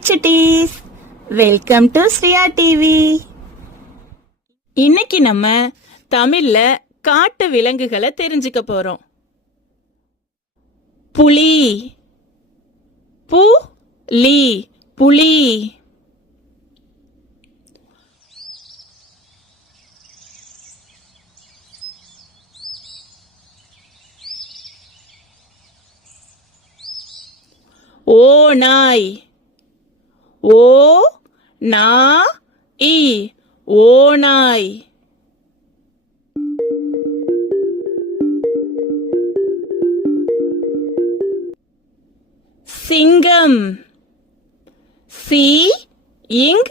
Hi Chutties, welcome to Sriya TV. இன்னைக்கு நம்ம தமிழ்ல காட்டு விலங்குகளை தெரிஞ்சுக்க போறோம். புலி, புலி, புலி. ஓநாய், ஓநாய், ஓநாய். சிங்கம், சி-இங்-கா-இம்,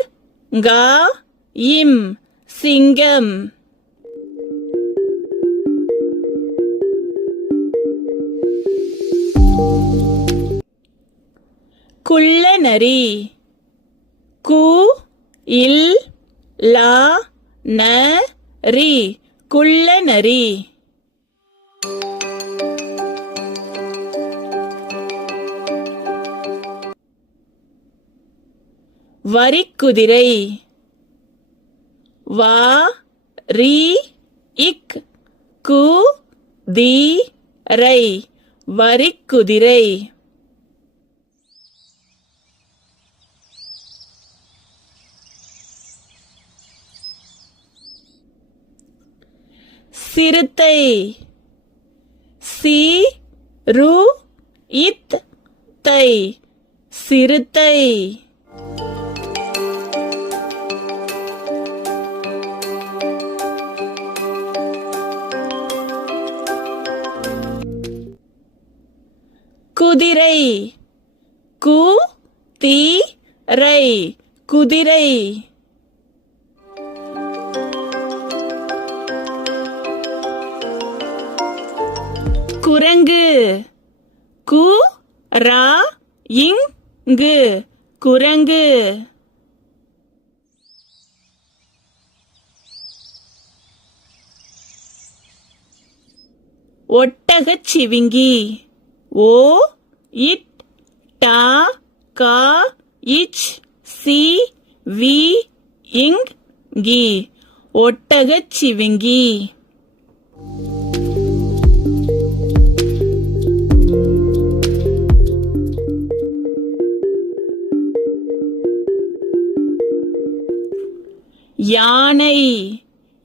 சிங்கம். குள்ளநரி, கு-இல்-லா-ந-ரி, குள்ளநரி. வரிக்குதிரை, வா-ரி-இக்-கு-தி-ரை, வரிக்குதிரை. சிறுத்தை, சி-ரு-இத்-தை, சிறுத்தை. குதிரை, கு-தி-ரை, குதிரை. குரங்கு, கு-ரா-இங்-கு, குரங்கு. ஒட்டகச்சிவிங்கி, ஓ-இட்-ட-கா-இச்-சி-வி-இங்-கி, ஒட்டகச்சிவிங்கி. யானை,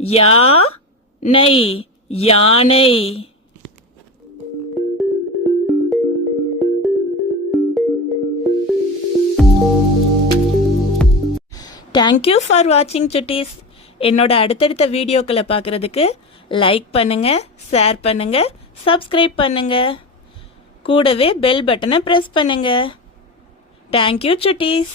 யா-னை, யானை. தேங்க்யூ ஃபார் வாட்சிங் சுட்டீஸ். என்னோட அடுத்தடுத்த வீடியோக்களை பார்க்குறதுக்கு லைக் பண்ணுங்க, ஷேர் பண்ணுங்க, சப்ஸ்கிரைப் பண்ணுங்க, கூடவே பெல் பட்டனை ப்ரெஸ் பண்ணுங்க. தேங்க்யூ சுட்டீஸ்.